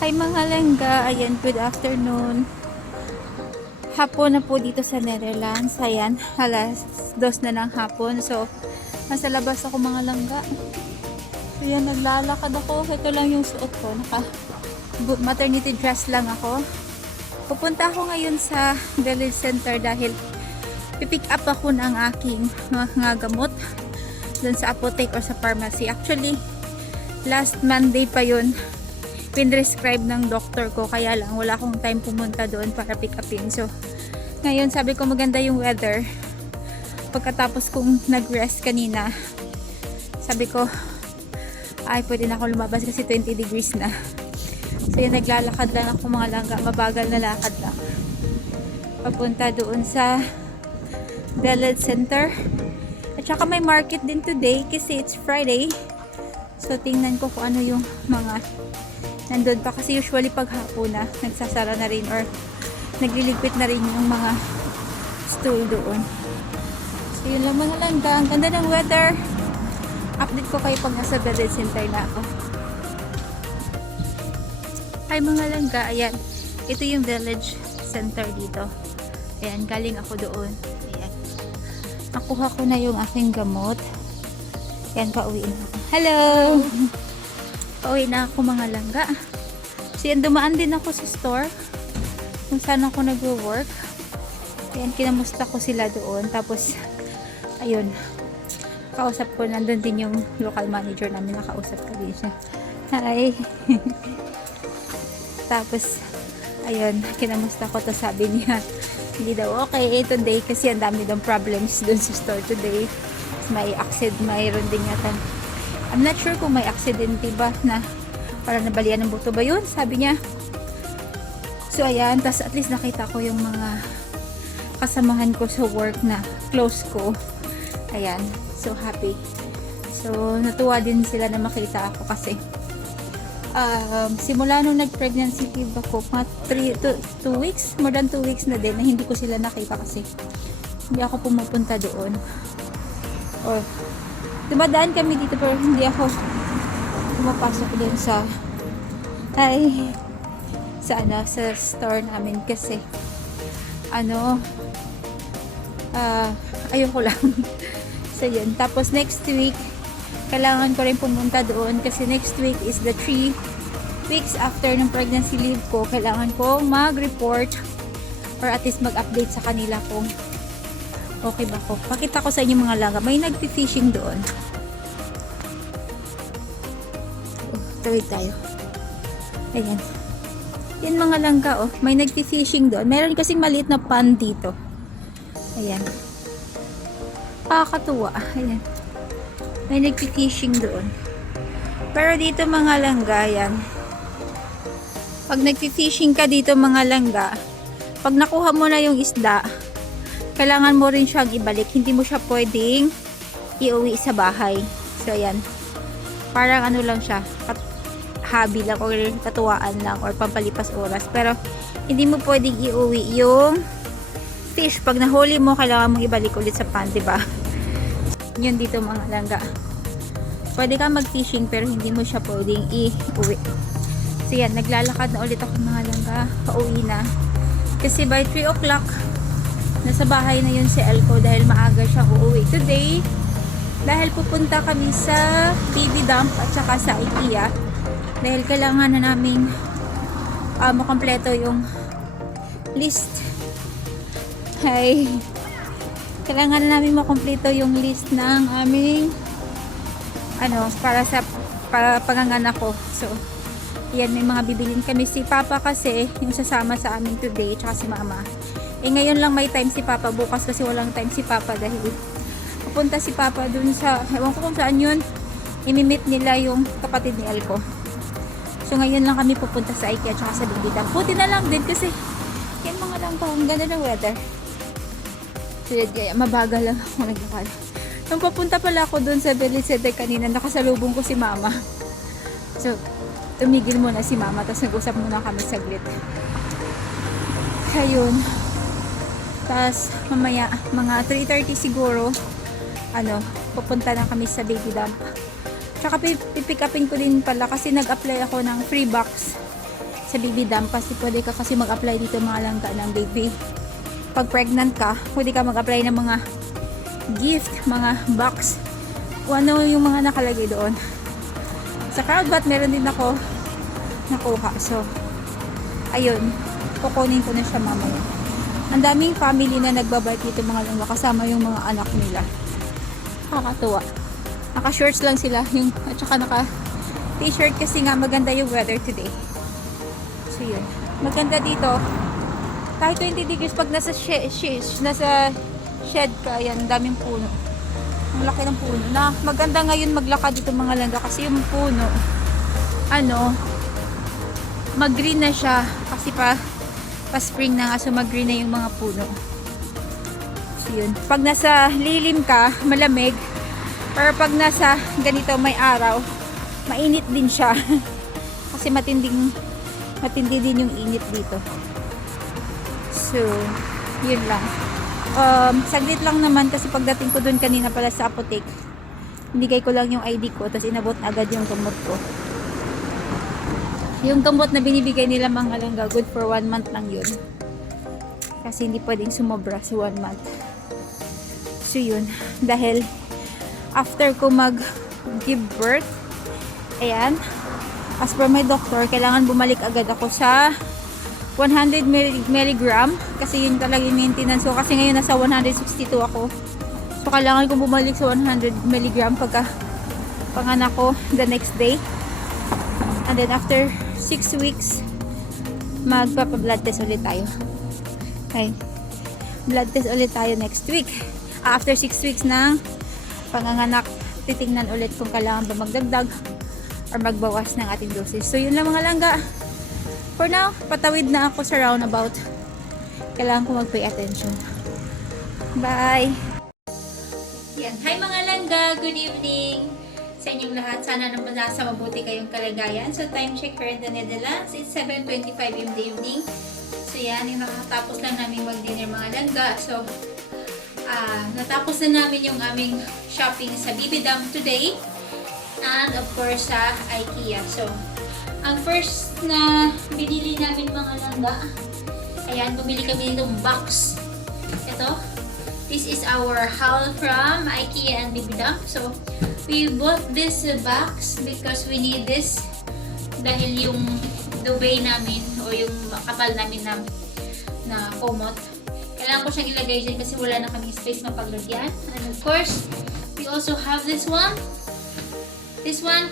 Hi mga langga, ayan, good afternoon. Hapon na po dito sa Netherlands. Ayan, alas 2 na ng hapon. So, nasa labas ako mga langga. So, yan, naglalakad ako. Ito lang yung suot ko. Maternity dress lang ako. Pupunta ako ngayon sa Village Center dahil pipick up ako ng aking mga gamot dun sa apotek or sa pharmacy. Actually, last Monday pa yun pinrescribe ng doctor ko, kaya lang wala akong time pumunta doon para pick upin. So ngayon sabi ko maganda yung weather, pagkatapos kong nag-rest kanina sabi ko ay pwede na ako lumabas kasi 20 degrees na. So yun, naglalakad lang ako mga langga, mabagal na lakad lang papunta doon sa Village Center. At saka may market din today kasi it's Friday. So tingnan ko kung ano yung mga nandun pa, kasi usually pag hapon na nagsasara na rin or nagliligpit na rin yung mga stool doon. So yun lang mga langga, ang ganda ng weather. Update ko kayo pag nasa Village Center na ako. Hi mga langga, ayan, ito yung Village Center dito. Ayan, galing ako doon. Ayan, nakuha ko na yung aking gamot. Ayan, pauwi na ako. Hello! Pauwi na ako mga langga. So yan, dumaan din ako sa store kung saan ako nagwo-work. Yan, kinamusta ko sila doon. Tapos, ayun, kausap ko, nandun din yung local manager namin, nakausap ko din siya. Hi! Tapos, ayun, kinamusta ko to, sabi niya, hindi daw okay today kasi ang dami daw problems doon sa store today. May accident, mayroon din yata. I'm not sure kung may aksidente ba na para nabalian ng buto ba yun, sabi niya. So ayan, tas at least nakita ko yung mga kasamahan ko sa work na close ko. Ayan, so happy. So natuwa din sila na makita ako kasi simula nung nag-pregnancy leave ako, mga 2 weeks, more than 2 weeks na din na hindi ko sila nakita kasi hindi ako pumupunta doon. Or dumadaan kami dito pero hindi ako pumapasok doon sa sa store namin kasi ayoko lang. So yun, tapos next week kailangan ko rin pumunta doon kasi next week is the 3 weeks after ng pregnancy leave ko. Kailangan ko mag-report or at least mag-update sa kanila kung okay ba ko. Pakita ko sa inyo mga langga, may nagpi-fishing doon. Tawid tayo. Ayan. Yan mga langga, oh. May nagpi-fishing doon. Meron kasing maliit na pond dito. Ayan. Pakakatuwa. Ayan. May nagpi-fishing doon. Pero dito mga langga, yan. Pag nagpi-fishing ka dito mga langga, pag nakuha mo na yung isda, kailangan mo rin siyang ibalik. Hindi mo siya pwedeng iuwi sa bahay. So ayan. Parang ano lang siya, hobby lang or katuwaan lang or pampalipas oras, pero hindi mo pwedeng iuwi yung fish. Pag nahuli mo, kailangan mong ibalik ulit sa pond, diba? Yun dito mga langga, pwede ka mag-fishing pero hindi mo siya pwedeng iuwi. So yan, naglalakad na ulit ako mga langga, pauwi na kasi by 3 o'clock nasa bahay na yun si Elko dahil maaga siyang uuwi today dahil pupunta kami sa baby dump at saka sa IKEA dahil kailangan na naming makompleto yung list. Hi. Kailangan na namin makompleto yung list ng aming para panganganak ko. So, yan, may mga bibilin kami. Si Papa kasi yung sasama sa amin today, tsaka si Mama. Ngayon lang may time si Papa, bukas kasi walang time si Papa dahil pupunta si Papa dun sa, ewan ko kung saan yun, imimit nila yung kapatid ni Elko. So ngayon lang kami pupunta sa IKEA tsaka sa Bigita. Puti na lang din kasi yan mga lang pa, ang ganda ng weather. So yun, kaya mabagal lang ako naglakad. Nung papunta pala ako dun sa Village Center kanina, nakasalubong ko si Mama. So tumigil muna si Mama, tapos nag-usap muna kami saglit. Ayun. Tapos mamaya mga 3:30 siguro pupunta na kami sa baby dump. Tsaka pipick upin ko din pala kasi nag-apply ako ng free box sa baby dump kasi pwede ka kasi mag-apply dito mga langga ng baby. Pag pregnant ka, pwede ka mag-apply ng mga gift, mga box, kung ano yung mga nakalagay doon. Sa Crowdbat, meron din ako nakuha. So, ayun, kukunin ko na siya mamaya. Ang daming family na nagbabike dito mga langga, kasama yung mga anak nila. Nakakatuwa. Naka-shorts lang sila, yung, at saka naka-t-shirt kasi nga maganda yung weather today. So, yun. Maganda dito. Kahit 20 degrees pag nasa shed ka, yan, daming puno. Ang laki ng puno. Na maganda ngayon maglakad dito mga langga kasi yung puno, mag-green na siya kasi pa-spring na nga, so mag-green na yung mga puno. So yun. Pag nasa lilim ka, malamig. Pero pag nasa ganito may araw, mainit din siya. Kasi matindi din yung init dito. So, yun lang. Saglit lang naman kasi pagdating ko dun kanina pala sa apotek, binigay ko lang yung ID ko, tapos inabot na agad yung gamot ko. Yung gamot na binibigay nila mga langga, good for 1 month lang yun. Kasi hindi pwedeng sumobra sa 1 month. So yun, dahil after ko mag-give birth, ayan, as per my doctor, kailangan bumalik agad ako sa 100 mg kasi yun talaga yung maintenance ko kasi ngayon nasa 162 ako. So kailangan kong bumalik sa 100 mg pagka panganak ko the next day. And then after 6 weeks magpapa-blood test ulit tayo. Okay. Blood test ulit tayo next week. After 6 weeks ng panganganak, titingnan ulit kung kailangan ba magdagdag or magbawas ng ating doses. So yun lang mga langga. For now, patawid na ako sa roundabout. Kailangan ko mag-pay attention. Bye! Yan. Hi mga langga! Good evening sa inyong lahat. Sana naman nasa mabuti kayong kalagayan. So time check here in the Netherlands. It's 7:25 in the evening. So yan, yung nakatapos lang namin mag-dinner mga langga. So, natapos na namin yung aming shopping sa Bibidam today. And of course sa IKEA. So, ang first na binili namin mga langga, ayan, bumili kami ng box. Ito, this is our haul from IKEA and Bibidam. So, we bought this box because we need this dahil yung duvet namin o yung kapal namin na komot, kailangan ko siyang ilagay dyan kasi wala na kaming space na paglagyan. And of course, we also have this one. This one,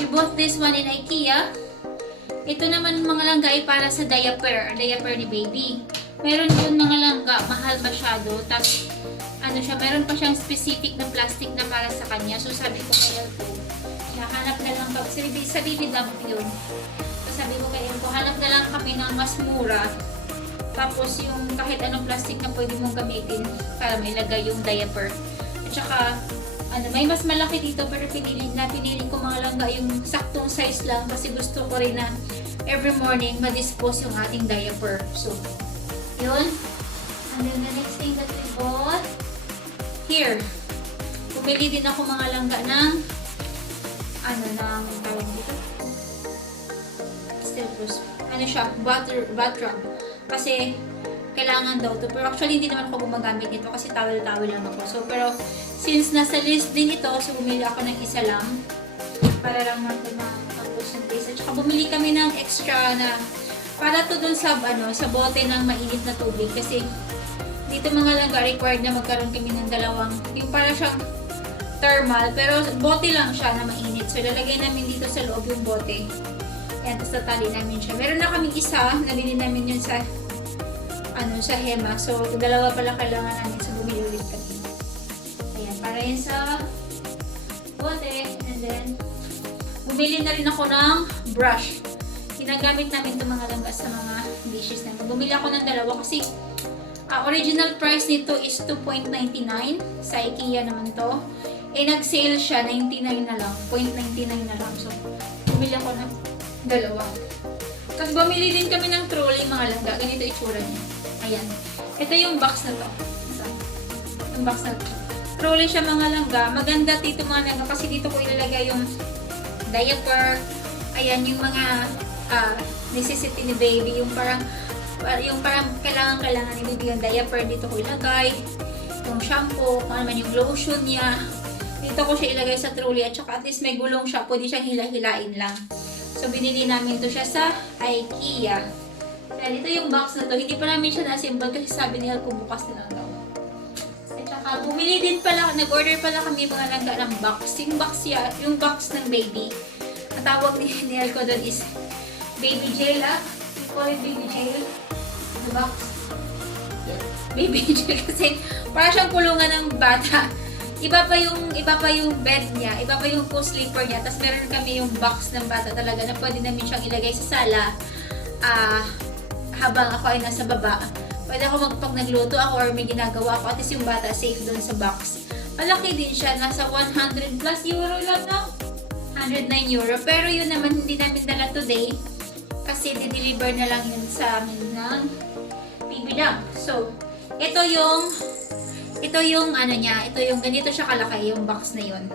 we bought this one in IKEA. Ito naman mga langga ay para sa diaper ni baby. Meron yun mga langga, mahal masyado. Tapos, meron pa siyang specific na plastic na para sa kanya. So, sabi ko kay Elko, nahanap na lang kami. Sa baby dump yun. So, sabi ko kay Elko, hanap na lang kami ng mas mura. Tapos, yung kahit anong plastic na pwede mong gamitin para mailagay yung diaper. At saka, may mas malaki dito pero pinili ko mga langga yung saktong size lang kasi gusto ko rin na every morning ma-dispose yung ating diaper. So, yun. And then the next thing that we bought, here. Bumili din ako mga langga ng tawag dito? Still close. Bath rub. Kasi, kailangan daw to. Pero actually, hindi naman ako gumagamit nito kasi towel-towel lang ako. So, pero, since nasa list din ito, so bumili ako ng isa lang para lang matapos ng taste. At saka bumili kami ng extra na para to dun sa bote ng mainit na tubig. Kasi, dito mga langga, required na magkaroon kami ng dalawang, yung para siyang thermal, pero bote lang siya na mainit. So, lalagay namin dito sa loob yung bote. Ayan, tapos tatali namin siya. Meron na kaming isa, nabili namin yun sa Hema. So, dalawa pala kailangan namin. So, bumili ulit kami. Ayan, para yun sa bote. And then, bumili na rin ako ng brush. Ginagamit namin ito mga langga sa mga dishes namin. Bumili ako ng dalawa kasi original price nito is 2.99. Sa IKEA naman ito. Nag-sale siya, 99 na lang. 0.99 na lang. So, bumili ako ng dalawa. Tapos bumili din kami ng trolley mga langga. Ganito itsura niya. Ayan. Ito yung box na to. Yung box na to. Trolley siya mga langga. Maganda dito mga langga kasi dito ko ilalagay yung diaper. Ayan, yung mga necessity ni baby, yung parang kailangan ni baby yung diaper, dito ko ilagay yung shampoo, kung ano man yung lotion niya, dito ko siya ilagay sa trolley, at saka at least may gulong siya, pwede siyang hila-hilain lang. So binili namin to siya sa IKEA. Kaya dito yung box na to, hindi pa namin siya na-assemble kasi sabi nila kung bukas na lang daw. At saka bumili din pala, nag-order pala kami mga langga ng box. Yung box ng baby. Ang tawag ni Elko doon is baby jail, we call it baby jail. The box. Baby jail kasi para siyang kulungan ng bata. Iba pa yung bed niya, iba pa yung co-sleeper niya. Tapos meron kami yung box ng bata talaga na pwede namin siyang ilagay sa sala. Habang ako ay nasa baba. Pwede ako pag nagluto ako or may ginagawa ako, at least yung bata safe doon sa box. Malaki din siya, nasa 100 plus euro lang, no? 109 euro. Pero yun naman hindi namin dala today kasi di-deliver na lang yun sa amin ng baby dump. So, ito yung ano niya, ito yung ganito siya kalaki, yung box na yun.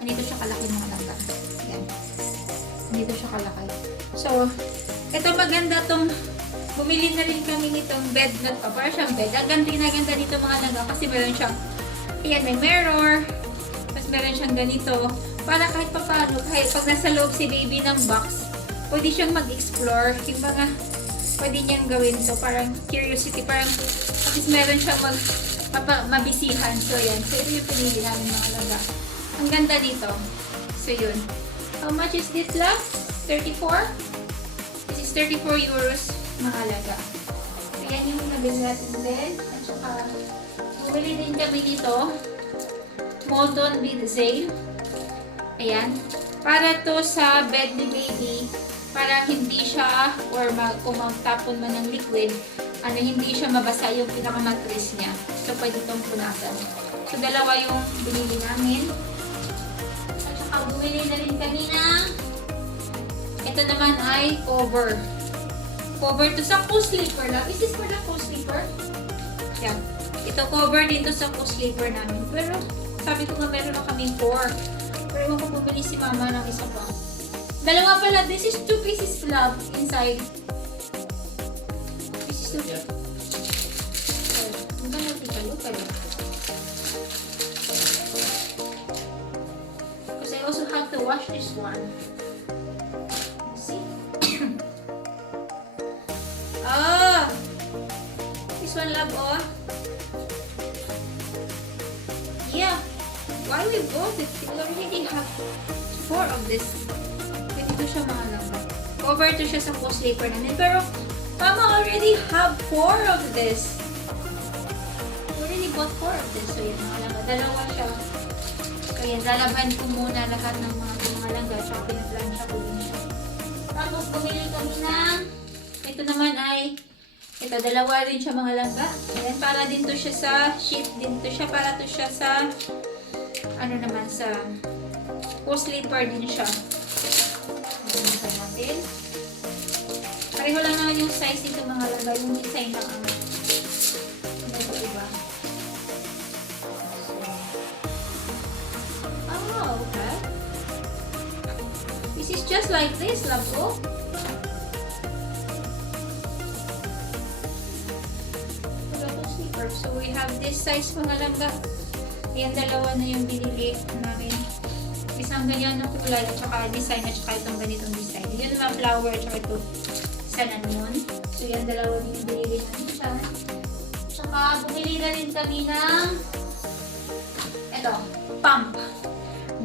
Ganito siya kalaki mga langga. Yan. Ganito siya kalaki. So, ito maganda tong, bumili na rin kami nitong bed na to. Para siyang bed. Ang ganda dito mga langga kasi meron siyang, ayan, may mirror. Tapos meron siyang ganito. Para kahit paano, kahit pag nasa loob si baby ng box, pwede siyang mag-explore. Yung mga pwede niyang gawin to. Parang curiosity, parang at least meron siyang mabisihan. So, yan. So, ito yung pinili namin mga langga. Ang ganda dito. So, yun. How much is this, love? 34? This is 34 euros mga langga. So, yan yung nabili natin din. At saka, bumili din kami dito. Molton with sale. Ayan. Para to sa bed ni baby. Para hindi siya, or kung magtapon man ng liquid, hindi siya mabasa yung pinakamatris niya. So, pwede itong punasan. So, dalawa yung binili namin. At saka, bumili na rin kami ng ito naman ay cover. Cover to sa co-sleeper lang. Is this for the co-sleeper? Yan. Ito cover dito sa co-sleeper namin. Pero, sabi ko nga meron na kaming 4. Pero ewan ko bumili si mama ng isa pa. Dalawa pala. This is 2 pieces love inside. This is 2 pieces. I'm gonna take a look at it. Because I also have to wash this one. See? This one love, oh. Yeah. Why we bought it? We already have 4 of this. Pwede to siya mga langga. Cover to siya sa co-sleeper namin. Pero, mama already have 4 of this. We already bought 4 of this. So, yan mga langga. Dalawa siya. So, yan. Lalaban ko muna lahat ng mga langga. Tsaka pinaplansya ko din siya. Tapos, bumili kami ng ito naman ay ito, dalawa rin siya mga langga. Ayan, para din to siya sa sheet. Din to siya. Para to siya sa sa co-sleeper din siya. Ayan natin. Pareho lang naman yung size nito mga langga. Yung design lang ang iba. Oh, okay. This is just like this, love ko. So, we have this size mga langga. Ayan, dalawa na yung binili namin. Isang ganyan na kulay at saka design at saka itong ganitong design. Yun naman flower at saka ito cinnamon. So, yan dalawa din yung binili namin siya. Saka, bumili na rin kami ng ito, pump.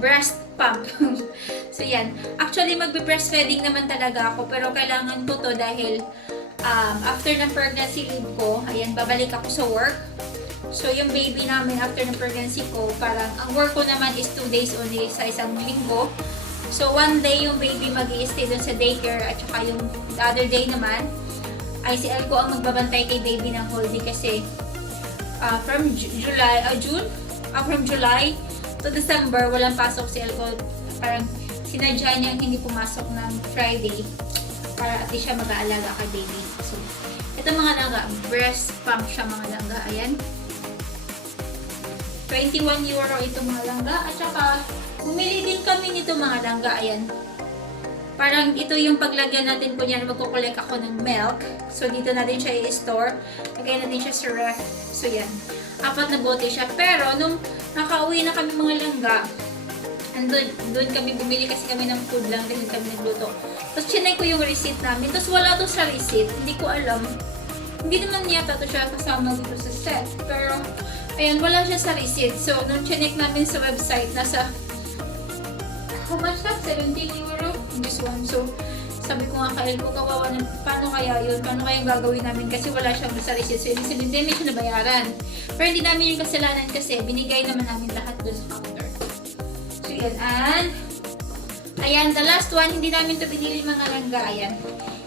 Breast pump. So, yan. Actually, magbe-breastfeeding naman talaga ako pero kailangan ko to dahil after ng pregnancy leave ko, ayan, babalik ako sa work. So, yung baby namin after ng pregnancy ko, parang ang work ko naman is 2 days only sa isang linggo. So, 1 day yung baby mag-i-stay dun sa daycare at saka yung the other day naman ay si Elko ang magbabantay kay baby ng whole day kasi from July to December, walang pasok si Elko. Parang sinadya niya hindi pumasok ng Friday para at least siya mag-aalaga kay baby. So, ito mga langga, breast pump siya mga langga. Ayan. 21 euro ito mga langga. At saka, bumili din kami nito mga langga. Ayan. Parang ito yung paglagyan natin, kunyari magkukolek ako ng milk. So, dito natin siya i-store. Lagay natin siya sa ref. So, yan. 4 na bote siya. Pero, nung nakauwi na kami mga langga, doon kami bumili kasi kami ng food lang dahil kami nagluto. Tapos, chinay ko yung receipt namin. Tapos, wala to sa receipt. Hindi ko alam. Hindi naman yata to siya kasama dito sa set. Pero, ayan, wala siya sa receipt. So, nung chinek namin sa website, nasa how much that? 17 euro? This one. So, sabi ko nga kay ko, kawawa na, paano kaya yun? Paano kaya gagawin namin? Kasi wala siyang sa receipt. So, ibig sabihin, hindi siya nabayaran. Pero hindi namin yung kasalanan kasi binigay naman namin lahat doon sa counter. So, yan. And, ayan, the last one, hindi namin ito binili mga langga. Ayan.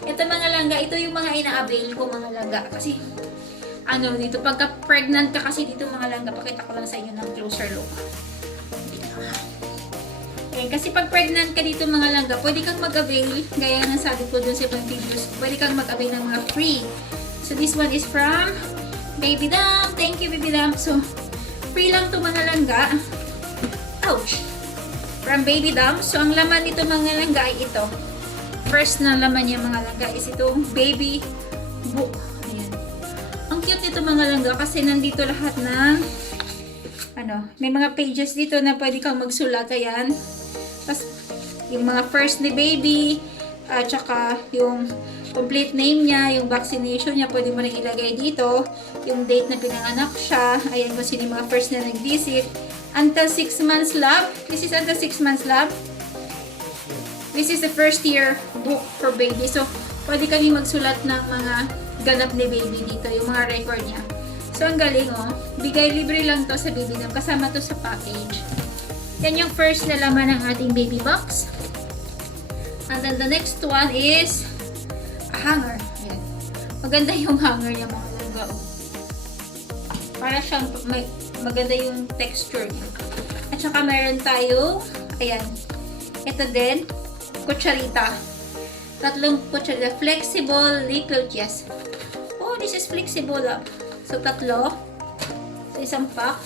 Ito mga langga, ito yung mga ina-avail ko mga langga. Kasi, ano dito, pagka pregnant ka kasi dito mga langga, pakita ko lang sa inyo ng closer look. Okay, kasi pag pregnant ka dito mga langga, pwede kang mag-avail, gaya ng sabi ko dun sa ibang videos, pwede kang mag-avail ng mga free. So this one is from Baby Dump. Thank you Baby Dump. So, free lang to mga langga. Ouch! From Baby Dump. So, ang laman nito mga langga ay ito. First na laman niya mga langga is itong baby book. Ayan. Ang cute nito mga langga kasi nandito lahat ng may mga pages dito na pwede kang magsulat. Ayan. Tapos, yung mga first ni baby, at saka yung complete name niya, yung vaccination niya, pwede mo rin ilagay dito. Yung date na pinanganak siya, ayan kung sino yung mga first na nag-visit. Until 6 months lab. This is until 6 months lab. This is the first year book for baby. So, pwede kami magsulat ng mga ganap ni baby dito, yung mga record niya. So, ang galing oh. Bigay libre lang to sa baby na kasama to sa package. Yan yung first na laman ng ating baby box. And then the next one is a hanger. Ayan. Maganda yung hanger niya mga langga. Para siyang maganda yung texture niya. At saka meron tayo, ayan. Ito din, kutsarita. 3 kutsarita. Flexible liquid, yes. Oh, this is flexible up. So, 3. So, isang pack.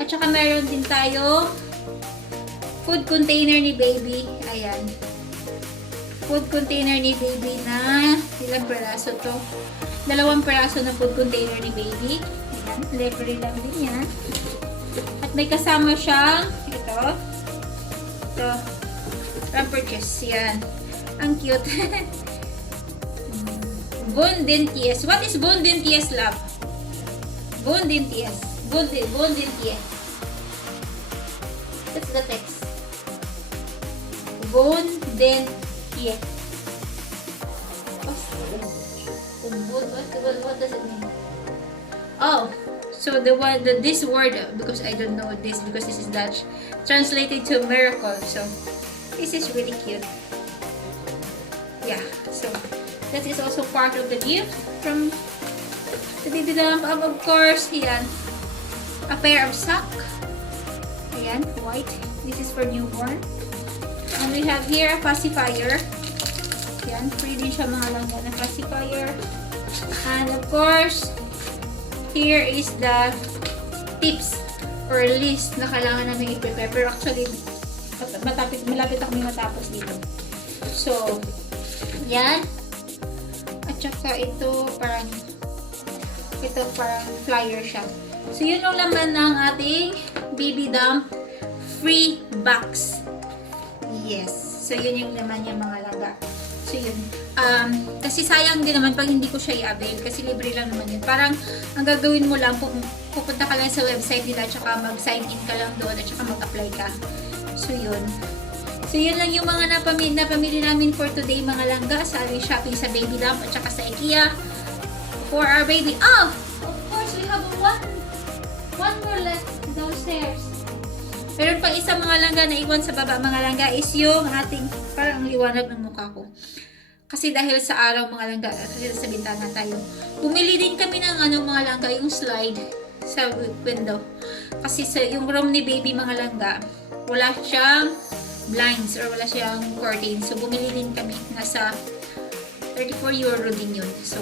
At saka meron din tayo food container ni baby. Ayan. Food container ni baby na ilang peraso to? 2 peraso na food container ni baby. Ayan. Libre lang din yan. At may kasama siyang ito. Ito. Pamperches. Yan. Ang cute. Bon Dentiers. What is Bon Dentiers, love? Bon Dentiers. Bon Dentiers. That's the text. Bon Dentiers. What does it mean? Oh, so this word, because I don't know this, because this is Dutch, translated to miracle. So this is really cute. Yeah. So that is also part of the gift from the Baby Dump. Of course, yan. A pair of sock. Ayan, white. This is for newborn. And we have here a pacifier. Ayan, free din siya mga langga na pacifier. And of course, here is the tips or list na kailangan namin i-prepare. Pero actually, malapit ako may matapos dito. So, yan. At saka ito parang flyer siya. So, yun yung laman ng ating Baby Dump free box. Yes. So, yun yung laman niya mga langga. So, yun. Kasi sayang din naman pag hindi ko siya i-avail kasi libre lang naman yun. Parang, ang gagawin mo lang, pupunta ka lang sa website nila at saka mag-sign in ka lang doon at saka mag-apply ka. So, yun. So, yun lang yung mga napamili namin for today mga langga sa aming shopping sa Baby Dump at saka sa IKEA for our baby. Oh! Of course, we have one more left downstairs. Pero pang isa mga langga na iwan sa baba mga langga is yung ating parang liwanag ng mukha ko. Kasi dahil sa araw mga langga, kasi sa bintana tayo. Bumili din kami ng mga langga, yung slide sa window. Kasi sa yung room ni baby mga langga, wala siyang blinds or wala siyang curtains. So bumili din kami. Nasa 34 euro din yun. So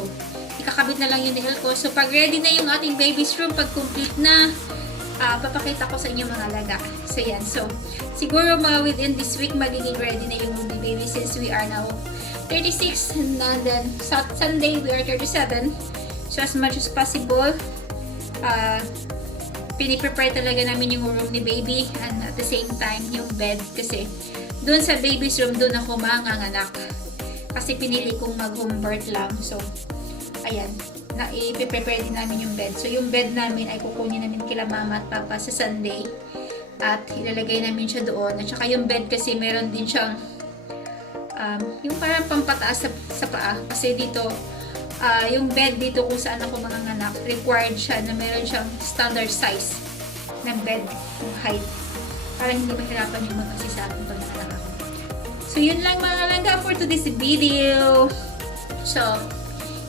ikakabit na lang yun ni Elko. So pag ready na yung ating baby's room, pag complete na, papakita ko sa inyo mga alaga. So yan, so siguro mga within this week magiging ready na yung movie baby since we are now 36 and then Sunday we are 37. So as much as possible, piniprepare talaga namin yung room ni baby and at the same time yung bed kasi doon sa baby's room doon ako manganganak kasi pinili kong mag-home birth lang. So ayan, na i-prepare din namin yung bed. So yung bed namin ay kukunin namin kila mama at papa sa Sunday at ilalagay namin siya doon. At saka yung bed kasi meron din siyang yung parang pampataas sa paa kasi dito yung bed dito kung saan ako manganganak required siya na meron siyang standard size ng bed, yung height, parang hindi mahirapan yung mag-assist sa akin pag nanganak ako. So yun lang mga langga for today's video. So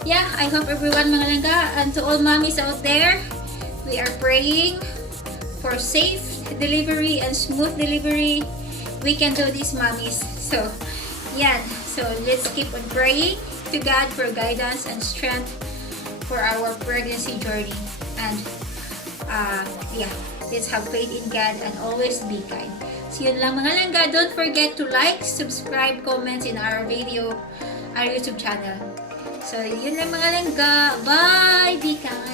yeah, I hope everyone mga langga and to all mommies out there, we are praying for safe delivery and smooth delivery. We can do this, mommies. So yan, so let's keep on praying to God for guidance and strength for our pregnancy journey. And yeah, let's have faith in God and always be kind. So yun lang mga langga. Don't forget to like, subscribe, comments in our video, our YouTube channel. So yun lang mga langga. Bye! Be kind!